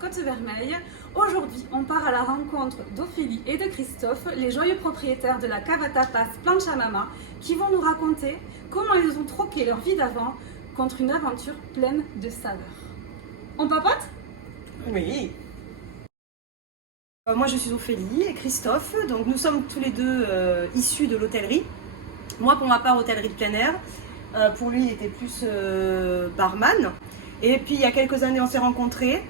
Côte Vermeille. Aujourd'hui, on part à la rencontre d'Ophélie et de Christophe, les joyeux propriétaires de la cave à tapas Plancha Mama, qui vont nous raconter comment ils ont troqué leur vie d'avant contre une aventure pleine de saveurs. On papote? Oui. Moi je suis Ophélie et Christophe, donc nous sommes tous les deux issus de l'hôtellerie. Moi pour ma part hôtellerie de plein air, pour lui il était plus barman. Et puis il y a quelques années on s'est rencontrés,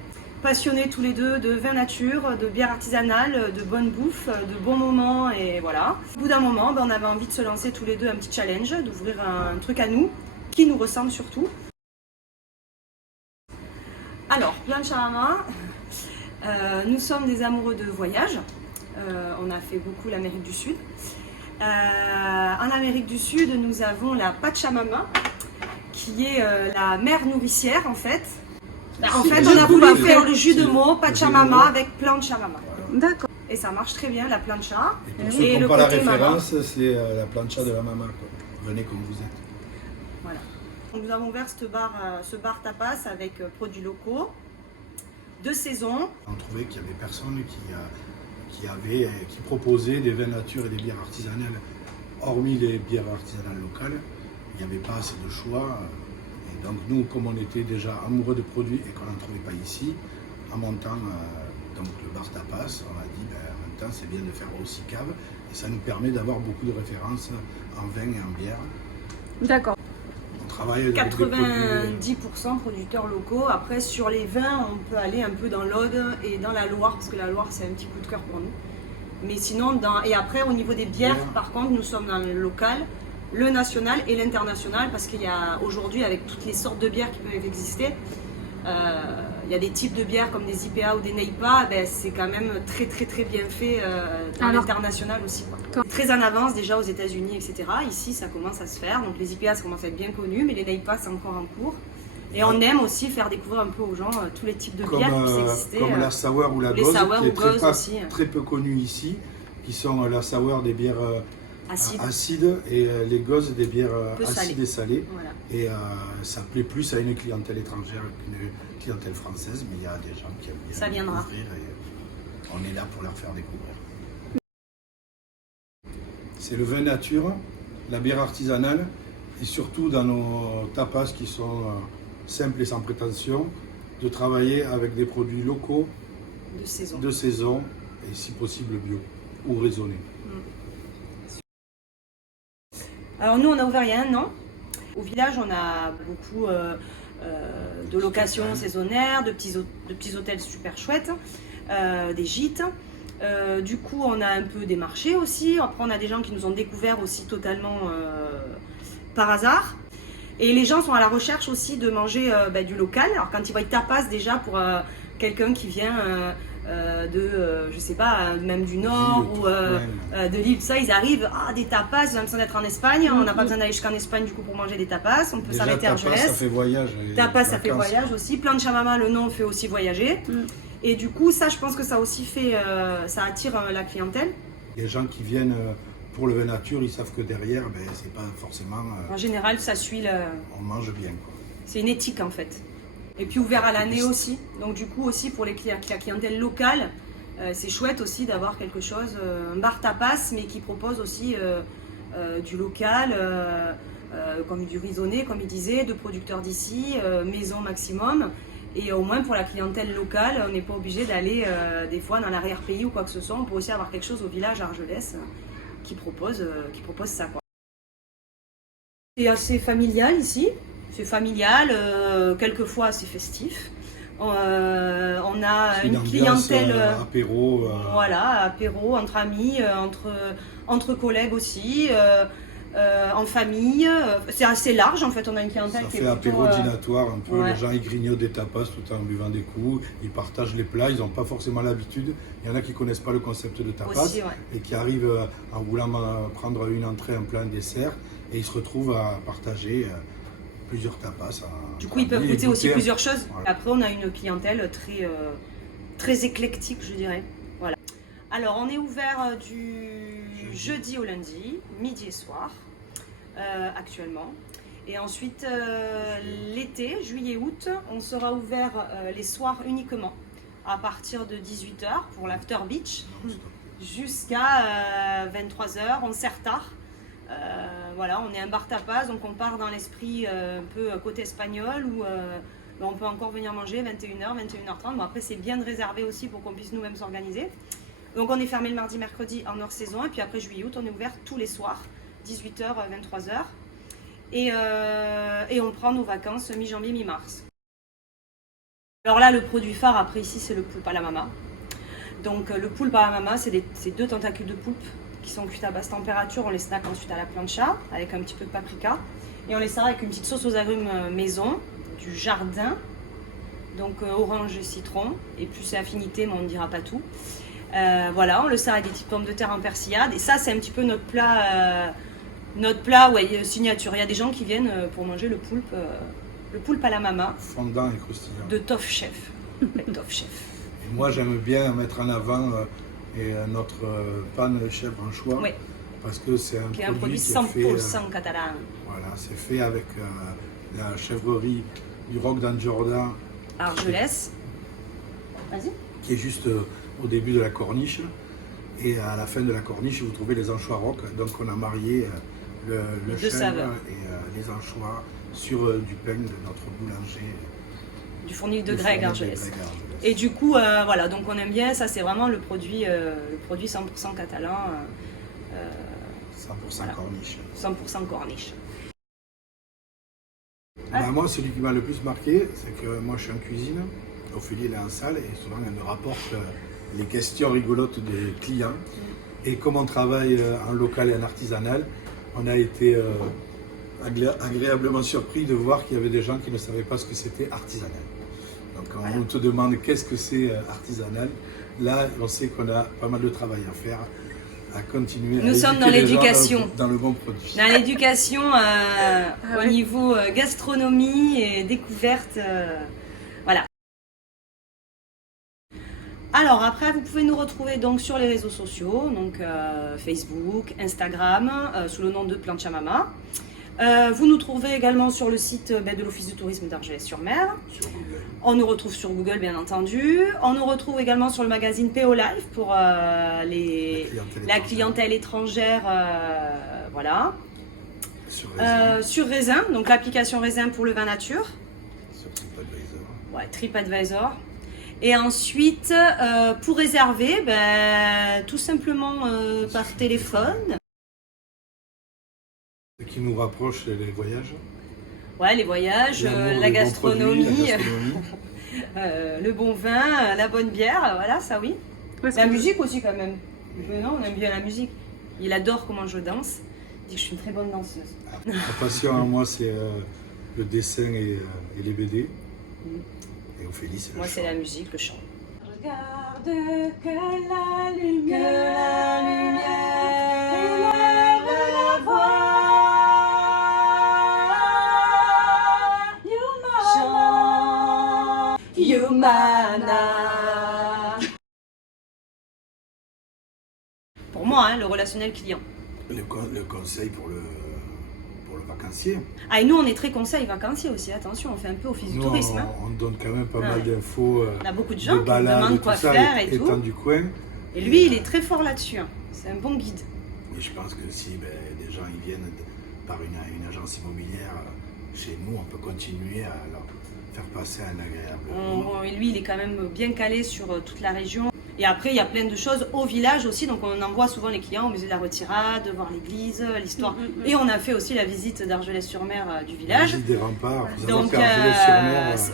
passionnés tous les deux de vin nature, de bière artisanale, de bonne bouffe, de bons moments et voilà. Au bout d'un moment on avait envie de se lancer tous les deux un petit challenge, d'ouvrir un truc à nous, qui nous ressemble surtout. Alors, Plancha Mama, nous sommes des amoureux de voyage. On a fait beaucoup l'Amérique du Sud. En Amérique du Sud, nous avons la Pachamama, qui est la mère nourricière en fait. En fait, on a voulu faire le jus de mots Pachamama avec Plancha Mama. D'accord. Et ça marche très bien, la plancha. Et pour ceux qui n'ont pas la référence, c'est la plancha de la maman. Venez comme vous êtes. Voilà. Nous avons ouvert ce bar tapas avec produits locaux, de saison. On trouvait qu'il y avait personne qui proposait des vins nature et des bières artisanales. Hormis les bières artisanales locales, il n'y avait pas assez de choix. Et donc nous, comme on était déjà amoureux de produits et qu'on n'en trouvait pas ici, en montant donc le bar tapas, on a dit en même temps c'est bien de faire aussi cave. Et ça nous permet d'avoir beaucoup de références en vin et en bière. D'accord. 90% producteurs locaux. Après, sur les vins, on peut aller un peu dans l'Aude et dans la Loire, parce que la Loire, c'est un petit coup de cœur pour nous. Mais sinon, et après, au niveau des bières, par contre, nous sommes dans le local, le national et l'international, parce qu'il y a aujourd'hui, avec toutes les sortes de bières qui peuvent exister, il y a des types de bières comme des IPA ou des NEIPA, c'est quand même très bien fait dans l'international aussi. Très en avance déjà aux États-Unis, etc. Ici, ça commence à se faire. Donc les IPA, ça commence à être bien connu, mais les NEIPA, c'est encore en cours. Et on aime aussi faire découvrir un peu aux gens tous les types de bières qui puissent exister. Comme la sour ou la les gauze, sour qui est aussi. très peu connue ici, qui sont la sour des bières acides et les gauzes des bières acides et salées. Voilà. Et ça plaît plus à une clientèle étrangère qu'une clientèle française, mais il y a des gens qui aiment bien ça viendra. découvrir et on est là pour leur faire découvrir. C'est le vin nature, la bière artisanale et surtout dans nos tapas qui sont simples et sans prétention, de travailler avec des produits locaux, de saison et si possible bio ou raisonnés. Alors nous, on a ouvert il y a 1 an. Au village, on a beaucoup de locations saisonnières, de petits hôtels super chouettes, des gîtes. Du coup, on a un peu des marchés aussi. Après, on a des gens qui nous ont découvert aussi totalement par hasard. Et les gens sont à la recherche aussi de manger du local. Alors quand ils voient tapas déjà pour quelqu'un qui vient je sais pas, même du Nord ou de l'île, ça, ils arrivent, des tapas, ils ont besoin d'être en Espagne, on n'a pas besoin d'aller jusqu'en Espagne du coup pour manger des tapas, on peut s'arrêter à Argelès. Ça fait voyage. Tapas, ça fait voyage aussi. Plancha Mama, le nom fait aussi voyager. Et du coup, ça, je pense que ça aussi fait, ça attire la clientèle. Les gens qui viennent pour le vin nature, ils savent que derrière, c'est pas forcément. En général, ça suit le. On mange bien, quoi. C'est une éthique en fait. Et puis ouvert à l'année aussi. Donc du coup aussi pour la clientèle locale, c'est chouette aussi d'avoir quelque chose, un bar tapas, mais qui propose aussi du local, comme du raisonné, comme il disait, de producteurs d'ici, maison maximum. Et au moins pour la clientèle locale, on n'est pas obligé d'aller des fois dans l'arrière-pays ou quoi que ce soit. On peut aussi avoir quelque chose au village Argelès qui propose ça, quoi. C'est assez familial ici. C'est familial, quelquefois assez festif. On a une clientèle apéro. Voilà, apéro entre amis, entre collègues aussi, en famille. C'est assez large en fait. On a une clientèle ça qui fait est plutôt apéro dînatoire un peu. Ouais. Les gens ils grignotent des tapas tout en buvant des coups. Ils partagent les plats. Ils n'ont pas forcément l'habitude. Il y en a qui connaissent pas le concept de tapas aussi, et qui arrivent en voulant prendre une entrée, un plat, un dessert, et ils se retrouvent à partager plusieurs tapas. Du coup, ils peuvent goûter aussi plusieurs choses. Voilà. Après, on a une clientèle très éclectique, je dirais. Voilà. Alors, on est ouvert du jeudi au lundi, midi et soir, actuellement. Et ensuite, l'été, juillet-août, on sera ouvert les soirs uniquement. à partir de 18 h pour l'after beach jusqu'à 23 h. On sert tard. Voilà, on est un bar tapas, donc on part dans l'esprit un peu côté espagnol où on peut encore venir manger 21 h, 21 h 30. Bon, après, c'est bien de réserver aussi pour qu'on puisse nous-mêmes s'organiser. Donc on est fermé le mardi, mercredi en hors saison, et puis après juillet, août, on est ouvert tous les soirs, 18 h, 23 h. Et on prend nos vacances mi-janvier, mi-mars. Alors là, le produit phare après ici, c'est le poulpe à la mama. Donc le poulpe à la mama, c'est 2 tentacules de poulpe qui sont cuits à basse température. On les snack ensuite à la plancha avec un petit peu de paprika. Et on les sert avec une petite sauce aux agrumes maison, du jardin, donc orange et citron. Et plus c'est affinité, mais on ne dira pas tout. Voilà, on le sert avec des petites pommes de terre en persillade. Et ça, c'est un petit peu notre plat ouais, signature. Il y a des gens qui viennent pour manger le poulpe à la mama. Fondant et croustillant. De Top Chef. Top Chef. Et moi, j'aime bien mettre en avant notre panne chèvre anchois. Oui. Parce que c'est un produit qui 100% est fait, catalan. Voilà, c'est fait avec la chèvrerie du Roc d'Anjorda. Argelès. Vas-y. Qui est juste au début de la corniche. Et à la fin de la corniche, vous trouvez les anchois roc. Donc on a marié le chèvre et les anchois sur du pain de notre boulanger. Du fournil de Greg Argelès. Et du coup, voilà, donc on aime bien, ça c'est vraiment le produit 100% catalan. 100% voilà. corniche. 100% corniche. Bah, moi, celui qui m'a le plus marqué, c'est que moi je suis en cuisine, Ophélie elle est en salle et souvent elle me rapporte les questions rigolotes des clients. Et comme on travaille en local et en artisanal, on a été agréablement surpris de voir qu'il y avait des gens qui ne savaient pas ce que c'était artisanal. Donc quand on te demande qu'est-ce que c'est artisanal, là on sait qu'on a pas mal de travail à faire, à continuer. Nous sommes dans l'éducation. Dans le bon produit. Dans l'éducation au niveau gastronomie et découverte. Voilà. Alors après, vous pouvez nous retrouver donc sur les réseaux sociaux, donc Facebook, Instagram, sous le nom de Plancha Mama. Vous nous trouvez également sur le site de l'Office du tourisme d'Argelès-sur-Mer. On nous retrouve sur Google, bien entendu. On nous retrouve également sur le magazine PO Live pour la clientèle étrangère. Voilà. Sur Raisin, donc l'application Raisin pour le vin nature. Sur TripAdvisor. Ouais, TripAdvisor. Et ensuite, pour réserver, tout simplement par téléphone. Ce qui nous rapproche les voyages. Ouais, les voyages, la gastronomie, le bon vin, la bonne bière, voilà, ça oui. La musique aussi quand même. Non, on aime bien la musique. Il adore comment je danse. Il dit que je suis une très bonne danseuse. Ma passion à moi, c'est le dessin et les BD. Et Ophélie, c'est le chant. Moi, c'est la musique, le chant. Regarde que la lumière, élève la voix. Humana. Pour moi, hein, le relationnel client. Le conseil pour le vacancier. Ah, et nous, on est très conseil vacancier aussi. Attention, on fait un peu office du tourisme. On donne quand même pas mal d'infos. On a beaucoup de gens qui nous balades, demandent quoi ça, faire et tout. Étant du coin. Et lui, il est très fort là-dessus. Hein. C'est un bon guide. Et je pense que si des gens ils viennent par une agence immobilière chez nous, on peut continuer à leur faire passer un agréable moment. Lui, il est quand même bien calé sur toute la région. Et après, il y a plein de choses au village aussi. Donc, on envoie souvent les clients au musée de la Retirade, voir l'église, l'histoire. Et on a fait aussi la visite d'Argelès-sur-Mer du village. La visite des remparts. Donc,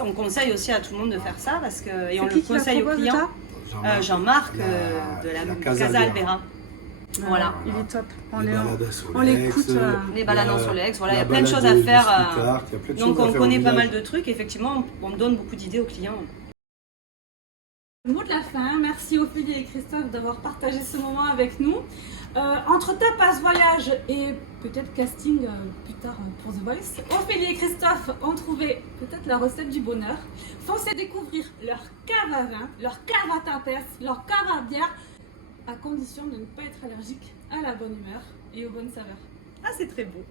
on conseille aussi à tout le monde de faire ça. Parce que, et on le conseille aux clients. Jean-Marc de la Casa Albera. Voilà. Il est top. On l'écoute. Les baladons sur l'Aix, voilà, il y a plein de choses à faire. Donc on connaît pas mal de trucs, effectivement, on donne beaucoup d'idées aux clients. Le mot de la fin, merci Ophélie et Christophe d'avoir partagé ce moment avec nous. Entre tapas, voyage et peut-être casting plus tard pour The Voice, Ophélie et Christophe ont trouvé peut-être la recette du bonheur. Foncez découvrir leur cave à vin, leur cave à tapas, leur cave à bière, à condition de ne pas être allergique à la bonne humeur et aux bonnes saveurs. Ah, c'est très beau.